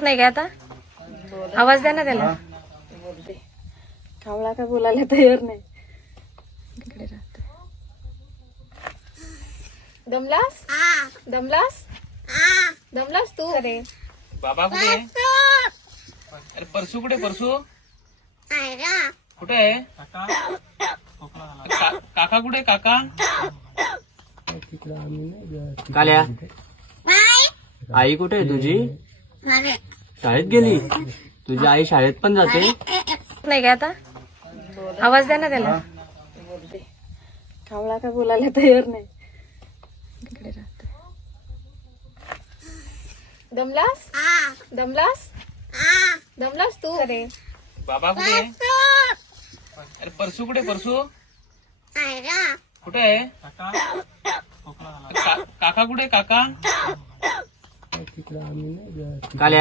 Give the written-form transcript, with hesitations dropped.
नाही का आता आवाज द्या ना त्याला. बोलते कावळा का बोलायला तयार नाही. इकडे राहते. दमलास दमलास दमलास तू. अरे बाबा कुठे आहे? अरे परसू कुठे? परसू कुठे आहे? काका कुठे? काका काल्या आई कुठे आहे तुझी? शाळेत गेली. तुझी आई शाळेत पण जाते. नाही का आता आवाज द्या ना त्याला. बोलते कावळा का बोलायला तयार नाही. इकडे राहते. दमलास दमलास दमलास तू. अरे बाबा कुठे आहे? अरे परसू कुठे? परसू कुठे आहे? काका कुठे? काका काल्या